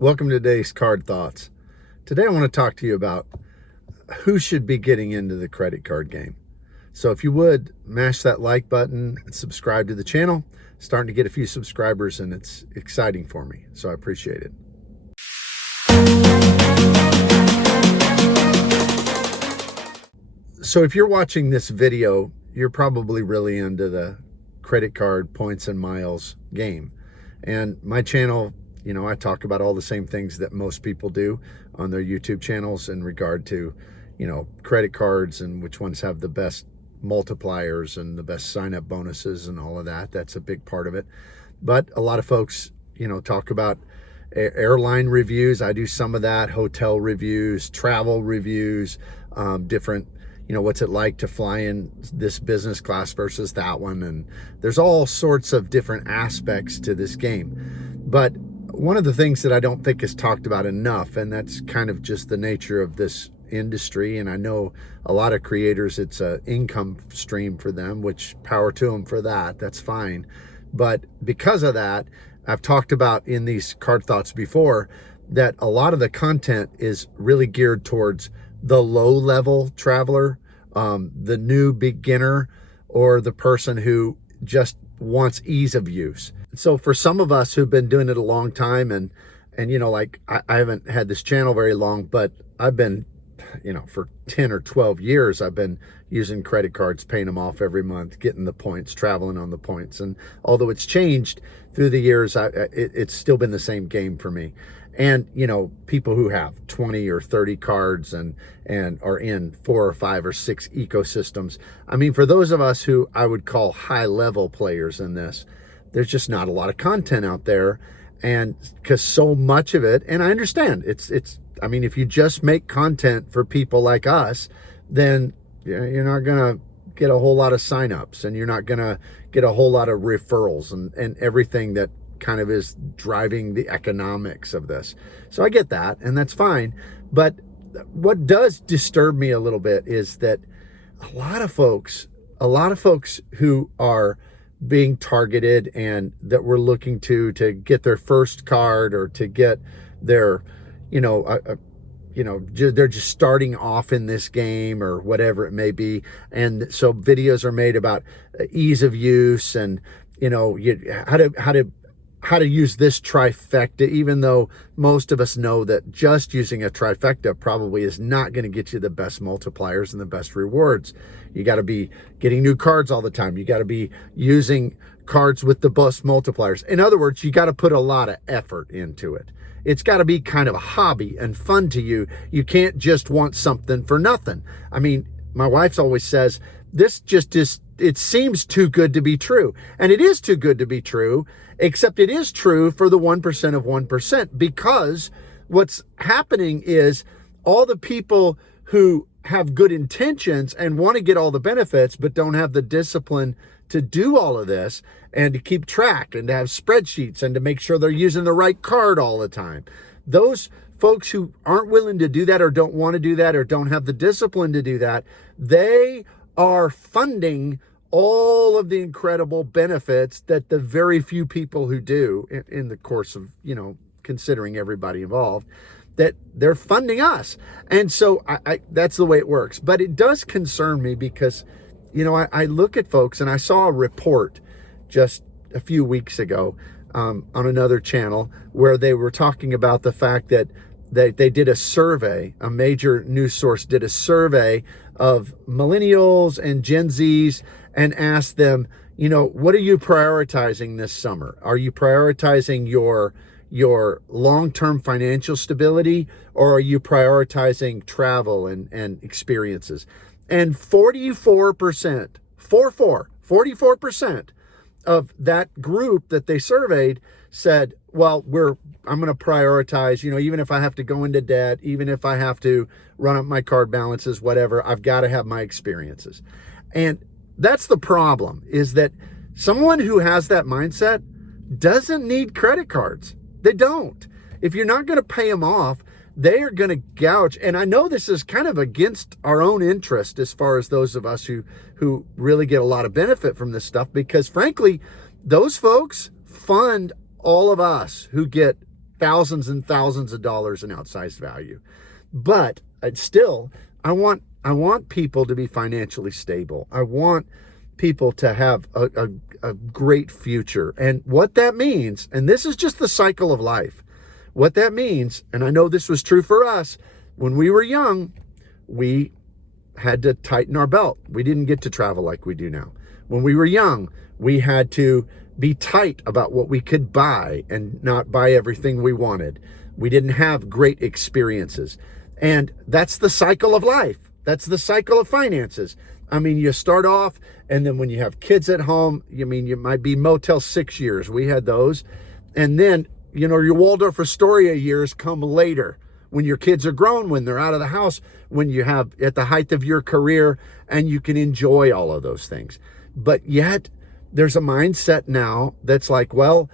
Welcome to today's Card Thoughts. Today I want to talk to you about who should be getting into the credit card game. So if you would, mash that like button and subscribe to the channel. Starting to get a few subscribers and it's exciting for me, so I appreciate it. So if you're watching this video, you're probably really into the credit card points and miles game. And my channel, I talk about all the same things that most people do on their YouTube channels in regard to, credit cards and which ones have the best multipliers and the best sign-up bonuses and all of that. That's a big part of it. But a lot of folks, talk about airline reviews. I do some of that, hotel reviews, travel reviews, different, what's it like to fly in this business class versus that one. And there's all sorts of different aspects to this game. But one of the things that I don't think is talked about enough, and that's kind of just the nature of this industry, and I know a lot of creators, it's an income stream for them, which power to them for that, that's fine. But because of that, I've talked about in these Card Thoughts before that a lot of the content is really geared towards the low-level traveler, the new beginner, or the person who just wants ease of use. So for some of us who've been doing it a long time, and like I haven't had this channel very long, but I've been, for 10 or 12 years, I've been using credit cards, paying them off every month, getting the points, traveling on the points. And although it's changed through the years, it's still been the same game for me. And, people who have 20 or 30 cards and are in 4 or 5 or 6 ecosystems. I mean, for those of us who I would call high level players in this, there's just not a lot of content out there. And because so much of it, and I understand I mean, if you just make content for people like us, then you're not going to get a whole lot of signups, and you're not going to get a whole lot of referrals and everything that kind of is driving the economics of this. So I get that, and that's fine. But what does disturb me a little bit is that a lot of folks who are being targeted and that we're looking to get their first card or to get their, they're just starting off in this game or whatever it may be. And so videos are made about ease of use and, how to use this trifecta, even though most of us know that just using a trifecta probably is not going to get you the best multipliers and the best rewards. You got to be getting new cards all the time. You got to be using cards with the best multipliers. In other words, you got to put a lot of effort into it. It's got to be kind of a hobby and fun to you. You can't just want something for nothing. I mean, my wife always says, this just is, it seems too good to be true. And it is too good to be true, except it is true for the 1% of 1%, because what's happening is all the people who have good intentions and want to get all the benefits, but don't have the discipline to do all of this and to keep track and to have spreadsheets and to make sure they're using the right card all the time. Those folks who aren't willing to do that or don't want to do that or don't have the discipline to do that, they are funding all of the incredible benefits that the very few people who do in the course of, considering everybody involved, that they're funding us. And so I that's the way it works. But it does concern me because, I look at folks, and I saw a report just a few weeks ago on another channel where they were talking about the fact that they did a survey, a major news source did a survey of millennials and Gen Zs and asked them, what are you prioritizing this summer? Are you prioritizing your long-term financial stability, or are you prioritizing travel and experiences? And 44% of that group that they surveyed said, well, I'm going to prioritize, even if I have to go into debt, even if I have to run up my card balances, whatever, I've got to have my experiences. And that's the problem, is that someone who has that mindset doesn't need credit cards. They don't. If you're not going to pay them off, they are going to gouge. And I know this is kind of against our own interest as far as those of us who really get a lot of benefit from this stuff, because frankly, those folks fund all of us who get thousands and thousands of dollars in outsized value. But still, I want people to be financially stable. I want people to have a great future. And what that means, and this is just the cycle of life, what that means, and I know this was true for us, when we were young, we had to tighten our belt. We didn't get to travel like we do now. When we were young, we had to be tight about what we could buy and not buy everything we wanted. We didn't have great experiences. And that's the cycle of life. That's the cycle of finances. I mean, you start off, and then when you have kids at home, you might be Motel 6 years. We had those. And then, your Waldorf Astoria years come later, when your kids are grown, when they're out of the house, when you have at the height of your career, and you can enjoy all of those things. But yet there's a mindset now that's like, well,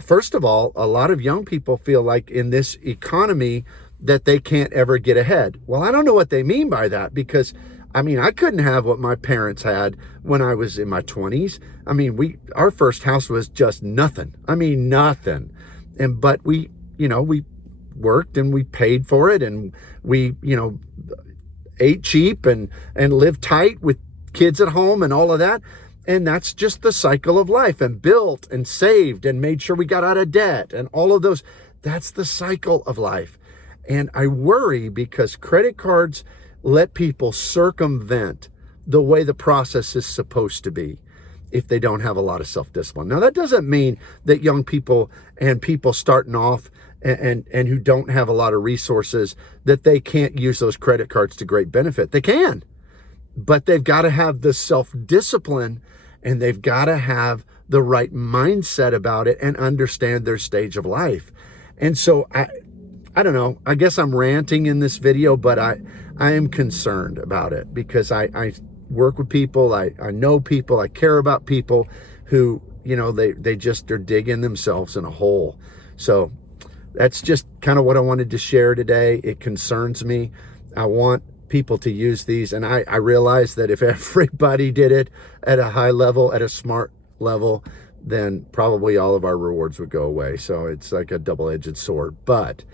first of all, a lot of young people feel like in this economy that they can't ever get ahead. Well, I don't know what they mean by that, because I couldn't have what my parents had when I was in my 20s. Our first house was just nothing. Nothing. But we worked and we paid for it, and we, ate cheap and lived tight with kids at home and all of that. And that's just the cycle of life, and built and saved and made sure we got out of debt and all of those. That's the cycle of life. And I worry because credit cards let people circumvent the way the process is supposed to be if they don't have a lot of self-discipline. Now, that doesn't mean that young people and people starting off and who don't have a lot of resources, that they can't use those credit cards to great benefit. They can, but they've got to have the self-discipline, and they've got to have the right mindset about it and understand their stage of life. And so I don't know, I guess I'm ranting in this video, but I am concerned about it, because I work with people, I know people, I care about people who, they just are digging themselves in a hole. So that's just kind of what I wanted to share today. It concerns me. I want people to use these, and I realize that if everybody did it at a high level, at a smart level, then probably all of our rewards would go away. So it's like a double-edged sword. But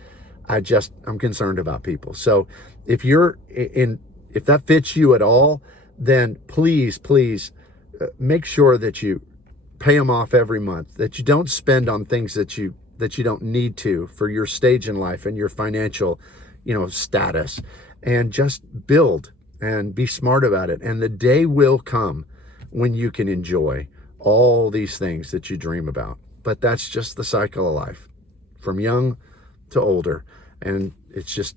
I'm concerned about people. So if that fits you at all, then please make sure that you pay them off every month, that you don't spend on things that you don't need to for your stage in life and your financial, status, and just build and be smart about it. And the day will come when you can enjoy all these things that you dream about. But that's just the cycle of life, from young to older. And it's just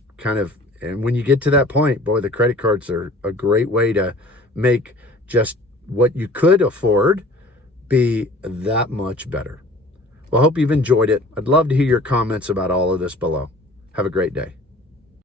and when you get to that point, boy, the credit cards are a great way to make just what you could afford be that much better. Well, I hope you've enjoyed it. I'd love to hear your comments about all of this below. Have a great day.